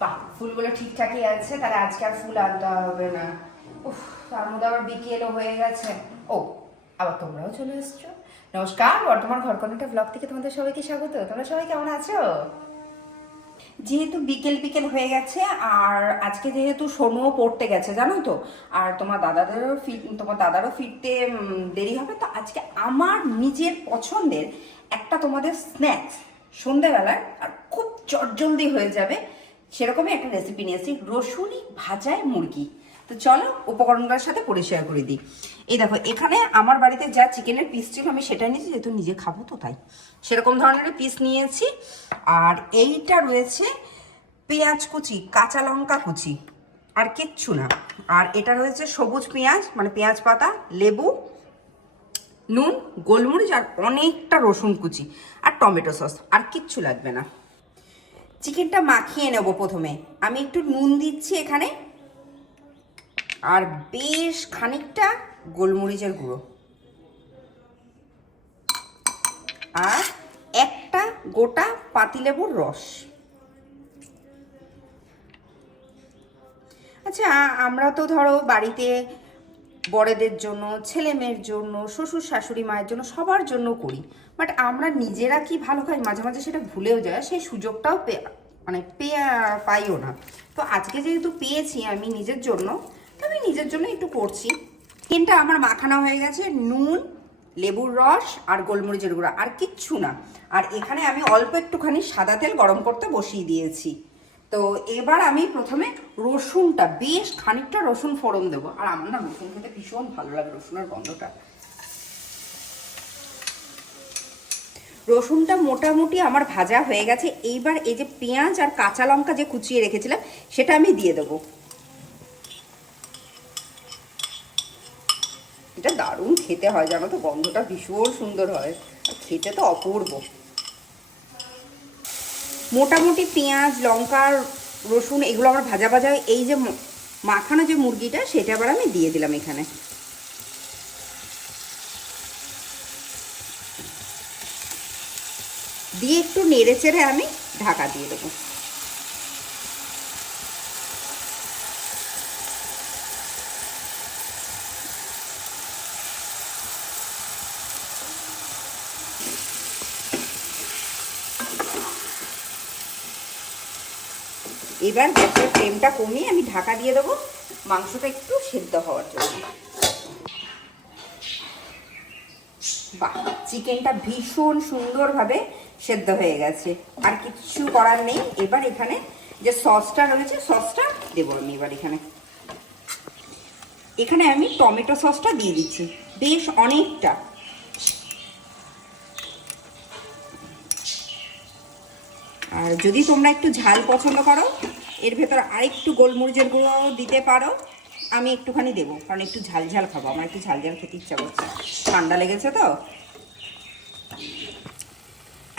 বাহ, ফুলগুলো ঠিকঠাকই আছে, তাহলে আজকে আর ফুল আনতে হবে না। উফ, তার মধ্যে আবার বিকেলও হয়ে গেছে। ও, আবার তোমরাও চলে এসছো। নমস্কার, বর্তমান ঘরকন্নাটা ব্লগ থেকে তোমাদের সবাইকে স্বাগত। তোমরা সবাই কেমন আছো? যেহেতু বিকেল বিকেল হয়ে গেছে, আর আজকে যেহেতু সোনুও পড়তে গেছে জানো তো, আর তোমার দাদারও ফিরতে দেরি হবে, তো আজকে আমার নিজের পছন্দের একটা তোমাদের স্ন্যাক্স সন্ধ্যাবেলার, আর খুব চটজলদি হয়ে যাবে সেরকমই একটা রেসিপি নিয়েছি, রসুনি ভাজায় মুরগি। তো চলো উপকরণগুলোর সাথে পরিচয় করে দিই। এই দেখো, এখানে আমার বাড়িতে যা চিকেনের পিস ছিল আমি সেটাই নিয়েছি, যেহেতু নিজে খাবো তো তাই সেরকম ধরনের পিস নিয়েছি। আর এইটা রয়েছে পেঁয়াজ কুচি, কাঁচা লঙ্কা কুচি, আর কিচ্ছু না। আর এটা রয়েছে সবুজ পেঁয়াজ, মানে পেঁয়াজ পাতা, লেবু, নুন, গোলমরিচ, আর অনেকটা রসুন কুচি, আর টমেটো সস। আর কিচ্ছু লাগবে না। চিকেনটা মাখিয়ে নেব। প্রথমে আমি একটু নুন দিচ্ছি এখানে, আর বেশ খানিকটা গোলমরিচের গুঁড়ো, আর একটা গোটা পাতিলেবুর রস। আচ্ছা, আমরা তো ধরো বাড়িতে বড়দের জন্য, ছেলে মেয়ের জন্য, শ্বশুর শাশুড়ি মায়ের জন্য, সবার জন্য করি, বাট আমরা নিজেরা কি ভালো খাই মাঝে মাঝে সেটা ভুলেও যায়, সেই সুযোগটাও পাইও না। তো আজকে যেহেতু পেয়েছি আমি নিজের জন্য, তো আমি নিজের জন্য একটু করছি। চিকেনটা আমার মাখানো হয়ে গেছে, নুন, লেবুর রস, আর গোলমরিচের গুঁড়া, আর কিচ্ছু না। আর এখানে আমি অল্প একটুখানি সাদা তেল গরম করতে বসিয়ে দিয়েছি। তো এবার আমি প্রথমে রসুনটা, বেশ খানিকটা রসুন ফোড়ন দেবো। আর আমার না রসুন খেতে ভীষণ ভালো লাগে, রসুনের গন্ধটা। রসুনটা মোটামুটি আমার ভাজা হয়ে গেছে। এইবার এই যে পেঁয়াজ আর কাঁচা লঙ্কা যে কুচিয়ে রেখেছিলাম সেটা আমি দিয়ে দেবো। এটা দারুণ খেতে হয় জানো তো, গন্ধটা ভীষণ সুন্দর হয়, আর খেতে তো অপূর্ব। মোটামুটি পেঁয়াজ, লঙ্কা, রসুন এগুলো আমার ভাজা ভাজা। এই যে মাখানো যে মুরগিটা, সেটা আবার আমি দিয়ে দিলাম এখানে। দিয়ে একটু নেড়ে চেড়ে আমি ঢাকা দিয়ে দেবো। এবার গ্যাসের ফ্লেমটা কমিয়ে আমি ঢাকা দিয়ে দেবো মাংসটা একটু সেদ্ধ হওয়ার জন্য। বাহ, চিকেনটা ভীষণ সুন্দরভাবে সেদ্ধ হয়ে গেছে, আর কিচ্ছু করার নেই। এবার এখানে যে সসটা রয়েছে, সসটা দেবো আমি এবার এখানে আমি টমেটো সসটা দিয়ে দিচ্ছি, বেশ অনেকটা। আর যদি তোমরা একটু ঝাল পছন্দ করো, এর ভেতর আরেকটু গোলমরিচের গুঁড়ো দিতে পারো। আমি একটুখানি দেবো, কারণ একটু ঝাল ঝাল খাবো, আমার একটু ঝাল ঝাল খেতে ইচ্ছা করছে, ঠান্ডা লেগেছে তো।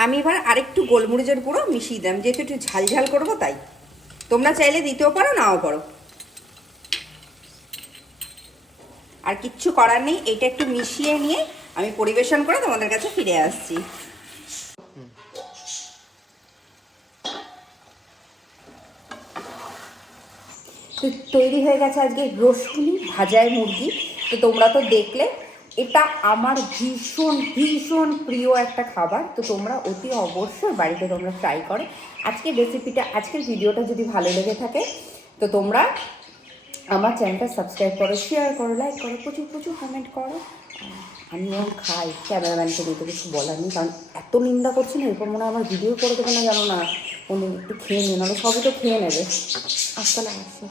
আমি এবার আরেকটু গোলমরিচের গুঁড়ো মিশিয়ে দিলাম, যেহেতু একটু ঝাল ঝাল করবো তাই। তোমরা চাইলে দিতেও পারো, নাও পারো। আর কিচ্ছু করার নেই, এটা একটু মিশিয়ে নিয়ে আমি পরিবেশন করে তোমাদের কাছে ফিরে আসছি। তো তৈরি হয়ে গেছে আজকে রসুনি ভাজায় মুরগি। তো তোমরা তো দেখলে, এটা আমার ভীষণ ভীষণ প্রিয় একটা খাবার। তো তোমরা অতি অবশ্যই বাড়িতে তোমরা ট্রাই করো আজকের রেসিপিটা। আজকের ভিডিওটা যদি ভালো লেগে থাকে তো তোমরা আমার চ্যানেলটা সাবস্ক্রাইব করো, শেয়ার করো, লাইক করো, প্রচুর প্রচুর কমেন্ট করো। আমি যখন খাই, ক্যামেরাম্যানকে দিতে কিছু বলার নেই, কারণ এত নিন্দা করছি না, এরপর মনে হয় আমার ভিডিও করে দেবে না, জানো না। একটু খেয়ে নিয়ে, নাহলে সবই তো খেয়ে নেবে। আসতে না আসছে।